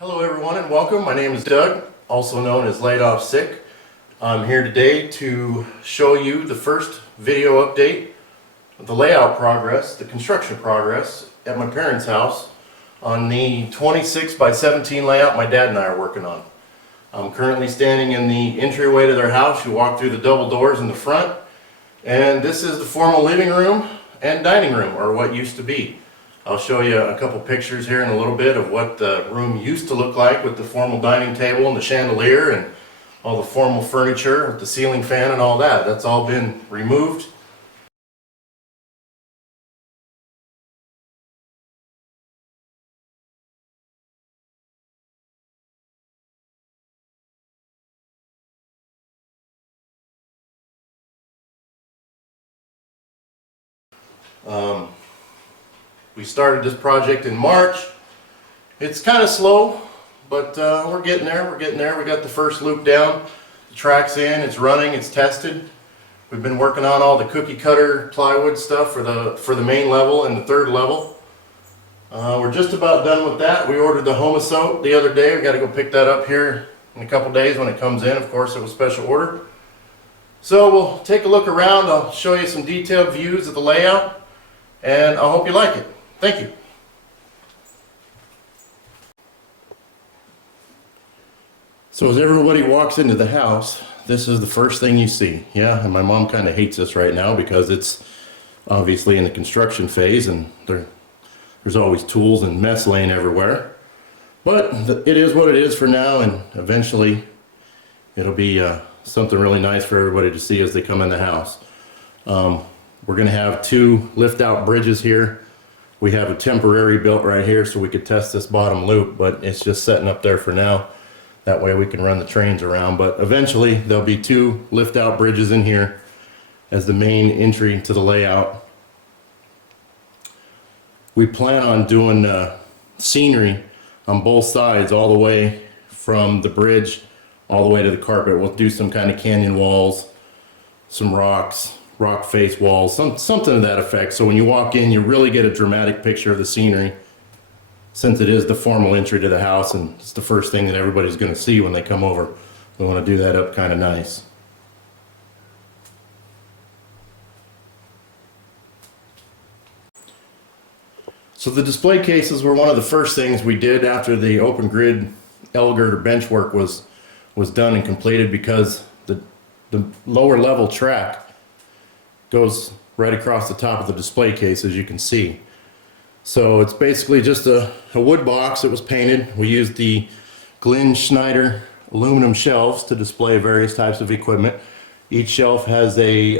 Hello everyone and welcome. My name is Doug, also known as Laid Off Sick. I'm here today to show you the first video update of the layout progress, the construction progress at my parents' house on the 26 by 17 layout my dad and I are working on. I'm currently standing in the entryway to their house. You walk through the double doors in the front, and this is the formal living room and dining room, or what used to be. I'll show you a couple pictures here in a little bit of what the room used to look like with the formal dining table and the chandelier and all the formal furniture with the ceiling fan and all that. That's all been removed. We started this project in March. It's kind of slow, but we're getting there. We got the first loop down, the track's in, it's running, it's tested. We've been working on all the cookie cutter plywood stuff for the main level and the third level. We're just about done with that. We ordered the Homosote the other day. We got to go pick that up here in a couple days when it comes in. Of course, it was special order. So we'll take a look around. I'll show you some detailed views of the layout, and I hope you like it. Thank you. So as everybody walks into the house, this is the first thing you see. Yeah, and my mom kind of hates this right now because it's obviously in the construction phase and there's always tools and mess laying everywhere. But it is what it is for now, and eventually it'll be something really nice for everybody to see as they come in the house. We're going to have two lift-out bridges here. We have a temporary built right here so we could test this bottom loop, but it's just setting up there for now. That way we can run the trains around. But eventually there'll be two lift-out bridges in here as the main entry to the layout. We plan on doing scenery on both sides, all the way from the bridge all the way to the carpet. We'll do some kind of canyon walls, some rocks, rock face walls, something to that effect. So when you walk in, you really get a dramatic picture of the scenery, since it is the formal entry to the house and it's the first thing that everybody's going to see when they come over. We want to do that up kind of nice. So the display cases were one of the first things we did after the open grid L-girder bench work was done and completed, because the lower level track goes right across the top of the display case, as you can see. So it's basically just a wood box that was painted. We used the Glenn Schneider aluminum shelves to display various types of equipment. Each shelf has a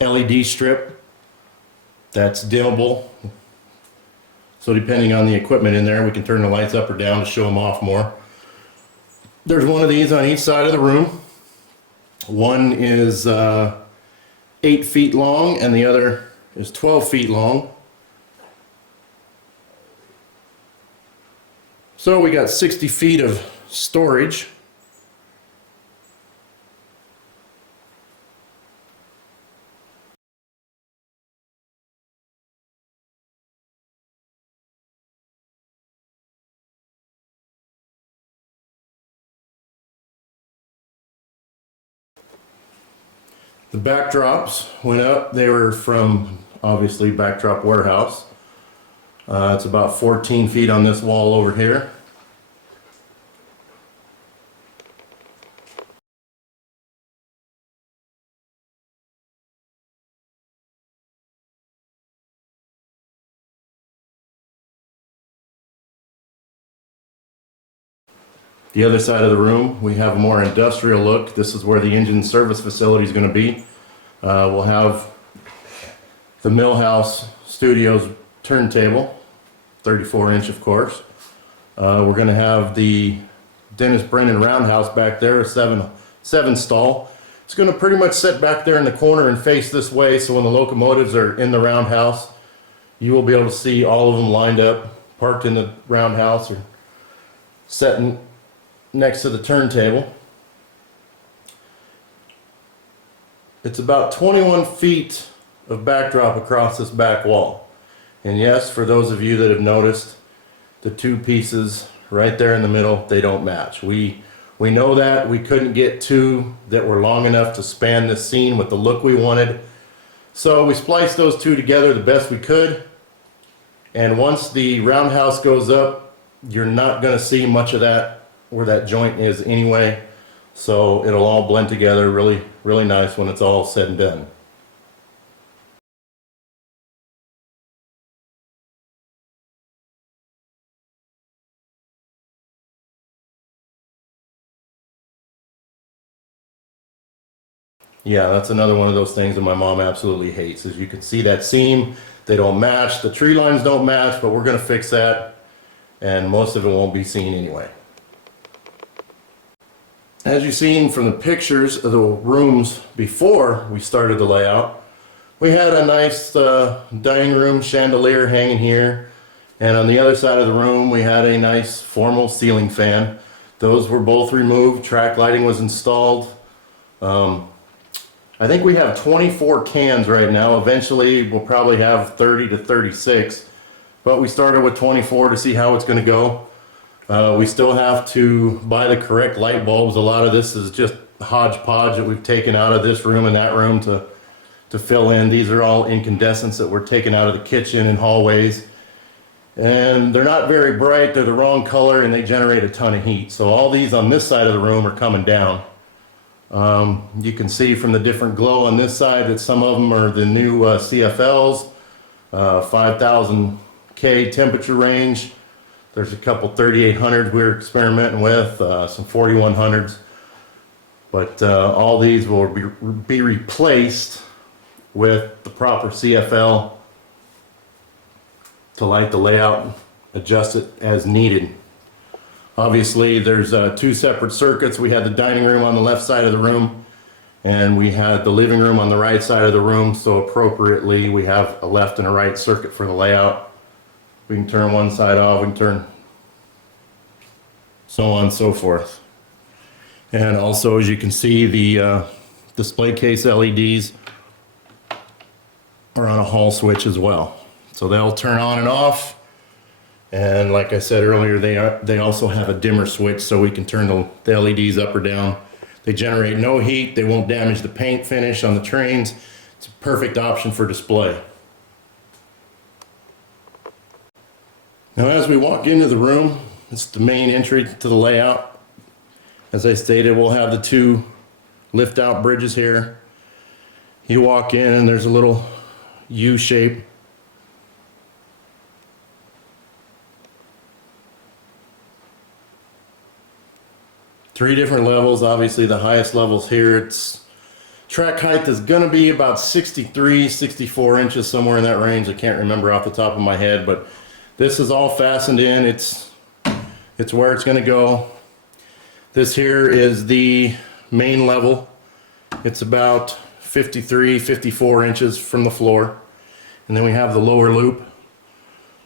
LED strip that's dimmable. So depending on the equipment in there, we can turn the lights up or down to show them off more. There's one of these on each side of the room. One is 8 feet long and the other is 12 feet long. So we got 60 feet of storage. The backdrops went up. They were from, obviously, Backdrop Warehouse. It's about 14 feet on this wall over here. The other side of the room, we have a more industrial look. This is where the engine service facility is going to be. We'll have the Millhouse Studios turntable, 34-inch of course. We're going to have the Dennis Brennan roundhouse back there, a 7 stall. It's going to pretty much sit back there in the corner and face this way, so when the locomotives are in the roundhouse, you will be able to see all of them lined up, parked in the roundhouse or sitting next to the turntable. It's about 21 feet of backdrop across this back wall. And yes, for those of you that have noticed, the two pieces right there in the middle, they don't match. We know that. We couldn't get two that were long enough to span this scene with the look we wanted. So we spliced those two together the best we could. And once the roundhouse goes up, you're not going to see much of that where that joint is anyway. So it'll all blend together really, really nice when it's all said and done. Yeah, that's another one of those things that my mom absolutely hates. As you can see that seam, they don't match. The tree lines don't match, but we're going to fix that. And most of it won't be seen anyway. As you've seen from the pictures of the rooms before we started the layout, we had a nice dining room chandelier hanging here. And on the other side of the room, we had a nice formal ceiling fan. Those were both removed. Track lighting was installed. I think we have 24 cans right now. Eventually we'll probably have 30 to 36, but we started with 24 to see how it's going to go. We still have to buy the correct light bulbs. A lot of this is just hodgepodge that we've taken out of this room and that room to fill in. These are all incandescents that we're taking out of the kitchen and hallways. And they're not very bright, they're the wrong color, and they generate a ton of heat. So all these on this side of the room are coming down. You can see from the different glow on this side that some of them are the new CFLs, 5000 K temperature range. There's a couple 3800s we're experimenting with, some 4100s. But all these will be replaced with the proper CFL to light the layout, adjust it as needed. Obviously there's two separate circuits. We had the dining room on the left side of the room and we had the living room on the right side of the room, so appropriately we have a left and a right circuit for the layout. We can turn one side off, we can turn so on and so forth. And also, as you can see, the display case LEDs are on a Hall switch as well. So they'll turn on and off. And like I said earlier, they also have a dimmer switch so we can turn the LEDs up or down. They generate no heat, they won't damage the paint finish on the trains. It's a perfect option for display. Now as we walk into the room, it's the main entry to the layout. As I stated, we'll have the two lift out bridges here. You walk in and there's a little U shape. Three different levels. Obviously the highest levels here, it's track height is going to be about 63, 64 inches, somewhere in that range. I can't remember off the top of my head, but this is all fastened in. It's where it's going to go. This here is the main level. It's about 53, 54 inches from the floor. And then we have the lower loop,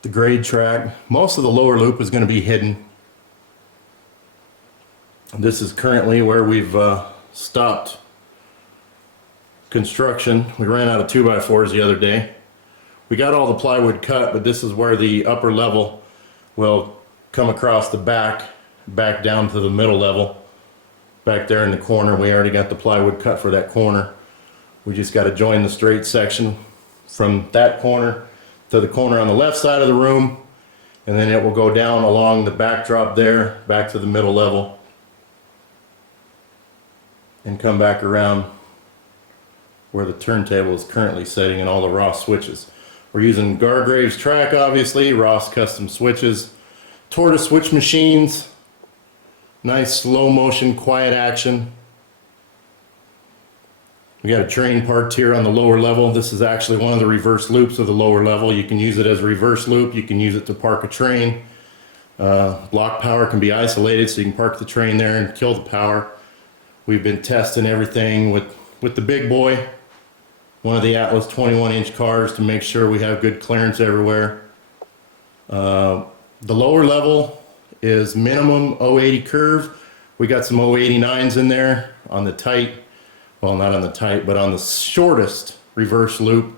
the grade track. Most of the lower loop is going to be hidden. This is currently where we've stopped construction. We ran out of 2x4s the other day. We got all the plywood cut, but this is where the upper level will come across the back down to the middle level. Back there in the corner, we already got the plywood cut for that corner. We just got to join the straight section from that corner to the corner on the left side of the room, and then it will go down along the backdrop there, back to the middle level, and come back around where the turntable is currently setting and all the Ross switches. We're using Gargrave's track, obviously, Ross custom switches, Tortoise switch machines, nice slow motion, quiet action. We got a train parked here on the lower level. This is actually one of the reverse loops of the lower level. You can use it as a reverse loop. You can use it to park a train. Block power can be isolated, so you can park the train there and kill the power. We've been testing everything with the big boy, one of the Atlas 21-inch cars, to make sure we have good clearance everywhere. The lower level is minimum 080 curve. We got some 089s in there on the tight, well, not on the tight, but on the shortest reverse loop.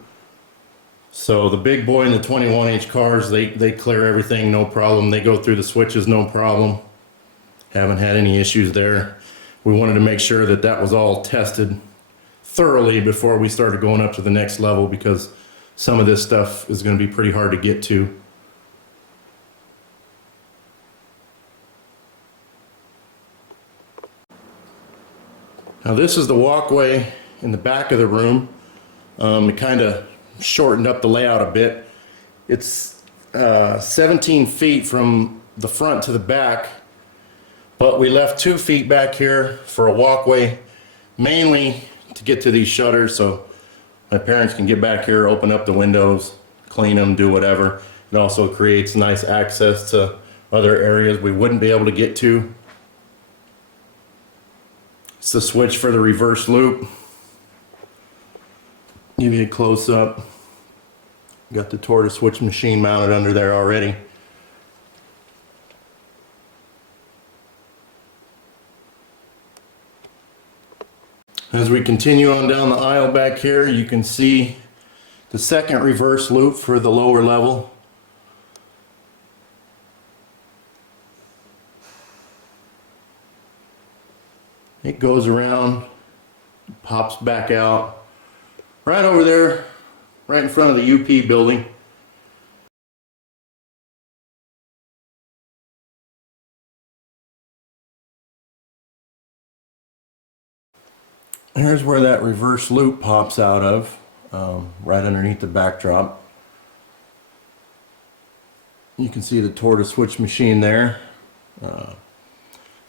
So the big boy and the 21-inch cars, they clear everything, no problem. They go through the switches, no problem. Haven't had any issues there. We wanted to make sure that that was all tested thoroughly before we started going up to the next level, because some of this stuff is going to be pretty hard to get to. Now this is the walkway in the back of the room. It kind of shortened up the layout a bit. It's 17 feet from the front to the back, but we left 2 feet back here for a walkway, mainly to get to these shutters so my parents can get back here, open up the windows, clean them, do whatever. It also creates nice access to other areas we wouldn't be able to get to. It's the switch for the reverse loop. Give you a close up. Got the tortoise switch machine mounted under there already. As we continue on down the aisle back here, you can see the second reverse loop for the lower level. It goes around, pops back out, right over there, right in front of the UP building. Here's where that reverse loop pops out of, right underneath the backdrop. You can see the tortoise switch machine there.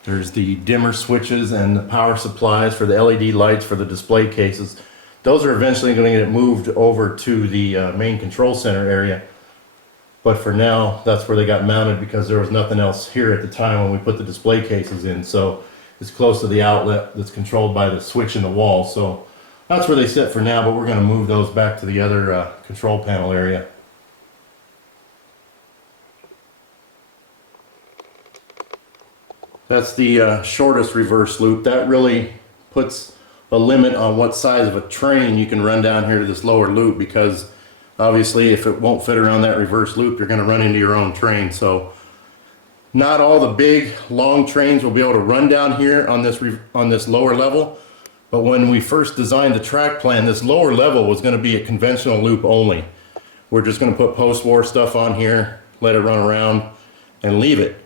There's the dimmer switches and the power supplies for the LED lights for the display cases. Those are eventually going to get moved over to the main control center area. But for now, that's where they got mounted because there was nothing else here at the time when we put the display cases in. So it's close to the outlet that's controlled by the switch in the wall. So that's where they sit for now, but we're going to move those back to the other control panel area. That's the shortest reverse loop. That really puts a limit on what size of a train you can run down here to this lower loop, because obviously if it won't fit around that reverse loop, you're going to run into your own train. So not all the big long trains will be able to run down here on this lower level. But when we first designed the track plan, this lower level was going to be a conventional loop only. We're just going to put post-war stuff on here, let it run around, and leave it.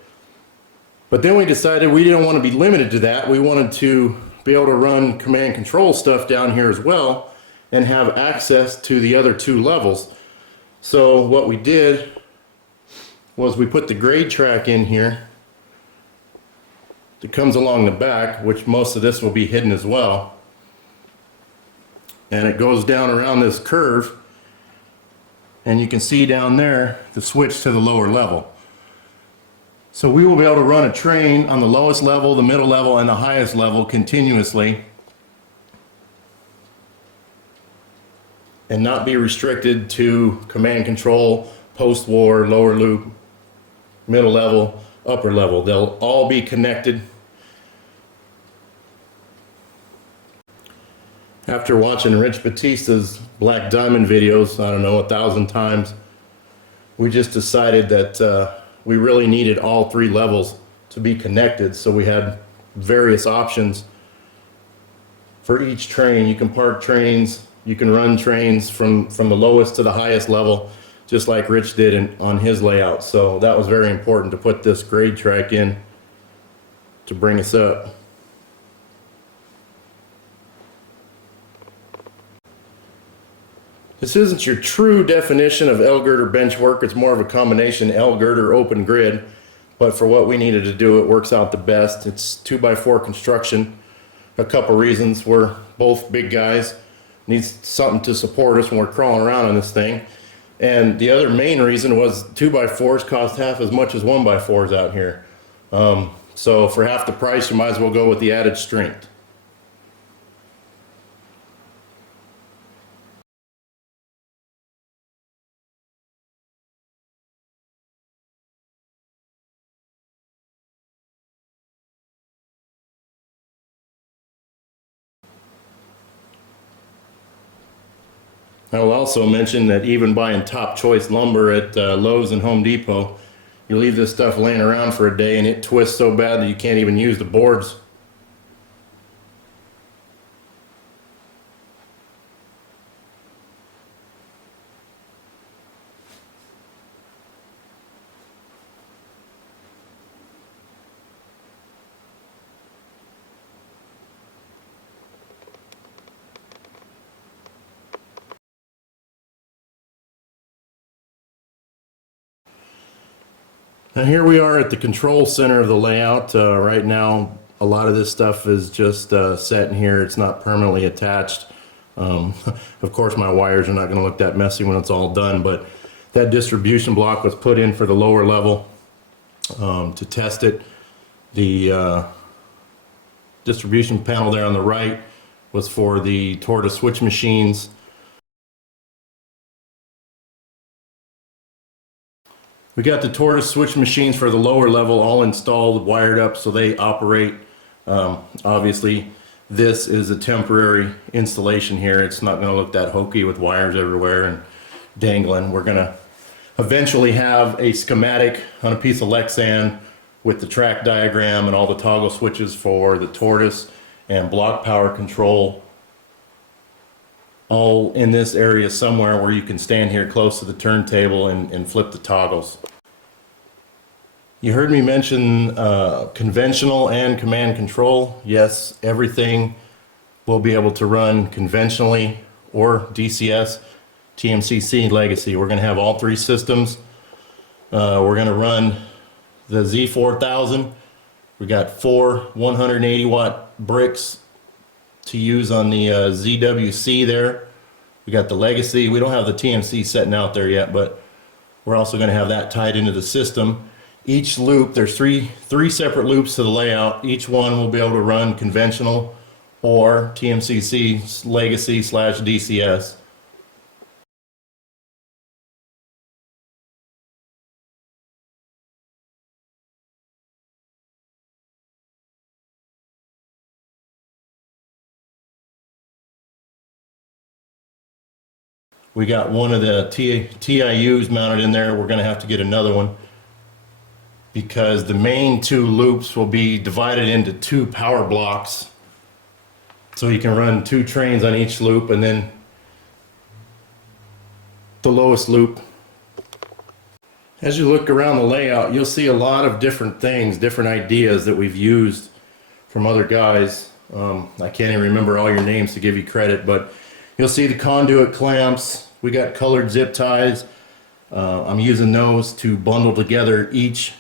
But then we decided we didn't want to be limited to that. We wanted to be able to run command control stuff down here as well and have access to the other 2 levels. So what we did was we put the grade track in here that comes along the back, which most of this will be hidden as well. And it goes down around this curve, and you can see down there the switch to the lower level. So we will be able to run a train on the lowest level, the middle level, and the highest level continuously, and not be restricted to command control, post-war, lower loop, middle level, upper level. They'll all be connected. After watching Rich Batista's Black Diamond videos, I don't know, 1,000 times, we just decided that we really needed all 3 levels to be connected, so we had various options for each train. You can park trains, you can run trains from the lowest to the highest level, just like Rich did on his layout. So that was very important to put this grade track in to bring us up. This isn't your true definition of L-girder bench work. It's more of a combination L-girder open grid, but for what we needed to do, it works out the best. It's 2x4 construction. A couple reasons: we're both big guys, needs something to support us when we're crawling around on this thing. And the other main reason was 2x4s cost half as much as 1x4s out here. So for half the price, you might as well go with the added strength. I will also mention that even buying top choice lumber at Lowe's and Home Depot, you leave this stuff laying around for a day and it twists so bad that you can't even use the boards. And here we are at the control center of the layout. Right now, a lot of this stuff is just set in here. It's not permanently attached. Of course, my wires are not going to look that messy when it's all done, but that distribution block was put in for the lower level to test it. The distribution panel there on the right was for the tortoise switch machines. We got the tortoise switch machines for the lower level all installed, wired up so they operate. Obviously, this is a temporary installation here. It's not going to look that hokey with wires everywhere and dangling. We're going to eventually have a schematic on a piece of Lexan with the track diagram and all the toggle switches for the tortoise and block power control, all in this area somewhere where you can stand here close to the turntable and flip the toggles. You heard me mention conventional and command control. Yes, everything will be able to run conventionally or DCS, TMCC, Legacy. We're going to have all three systems. We're going to run the Z4000. We got 4 180 watt bricks to use on the ZWC there. We got the Legacy. We don't have the TMC setting out there yet, but we're also going to have that tied into the system. Each loop, there's three separate loops to the layout. Each one will be able to run conventional or TMCC Legacy / DCS. We got one of the TIUs mounted in there. We're going to have to get another one because the main 2 loops will be divided into 2 power blocks. So you can run 2 trains on each loop, and then the lowest loop. As you look around the layout, you'll see a lot of different things, different ideas that we've used from other guys. I can't even remember all your names to give you credit, but you'll see the conduit clamps. We got colored zip ties. I'm using those to bundle together each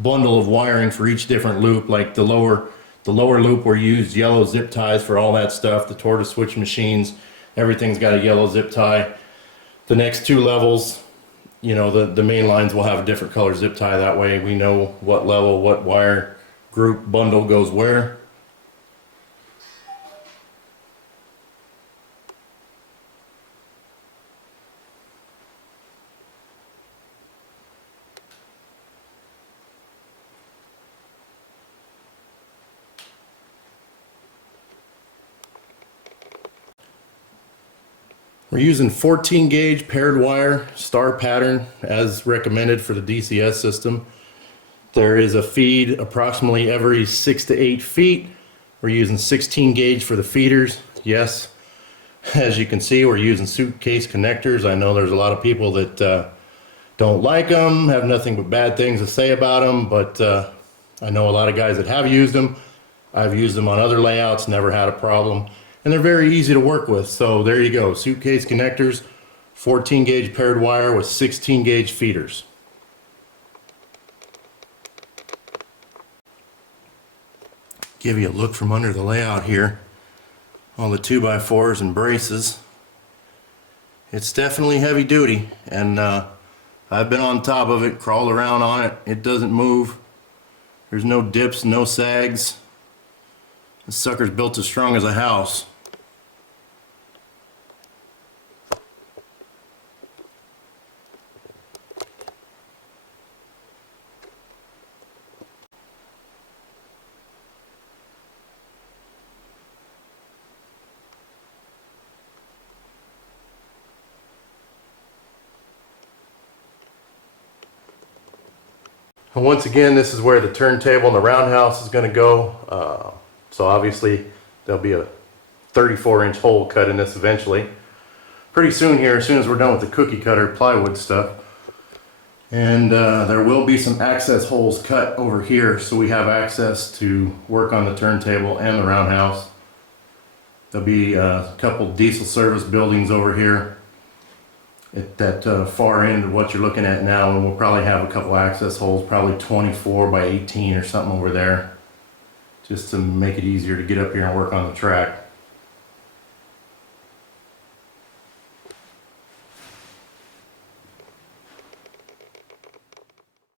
bundle of wiring for each different loop. Like the lower loop, we used yellow zip ties for all that stuff. The tortoise switch machines, everything's got a yellow zip tie. The next 2 levels, you know, the main lines will have a different color zip tie. That way we know what level, what wire group bundle goes where. We're using 14 gauge paired wire star pattern as recommended for the DCS system. There is a feed approximately every 6 to 8 feet. We're using 16 gauge for the feeders. Yes, as you can see, we're using suitcase connectors. I know there's a lot of people that don't like them, have nothing but bad things to say about them, but I know a lot of guys that have used them. I've used them on other layouts, never had a problem. And they're very easy to work with. So there you go, suitcase connectors, 14 gauge paired wire with 16 gauge feeders. Give you a look from under the layout here. All the 2x4s and braces. It's definitely heavy duty, and I've been on top of it, crawled around on it. It doesn't move. There's no dips, no sags. This sucker's built as strong as a house. And once again, this is where the turntable and the roundhouse is going to go. So obviously there'll be a 34-inch hole cut in this eventually. Pretty soon here, as soon as we're done with the cookie cutter plywood stuff. And there will be some access holes cut over here so we have access to work on the turntable and the roundhouse. There'll be a couple diesel service buildings over here at that far end of what you're looking at now, and we'll probably have a couple access holes, probably 24 by 18 or something over there, just to make it easier to get up here and work on the track.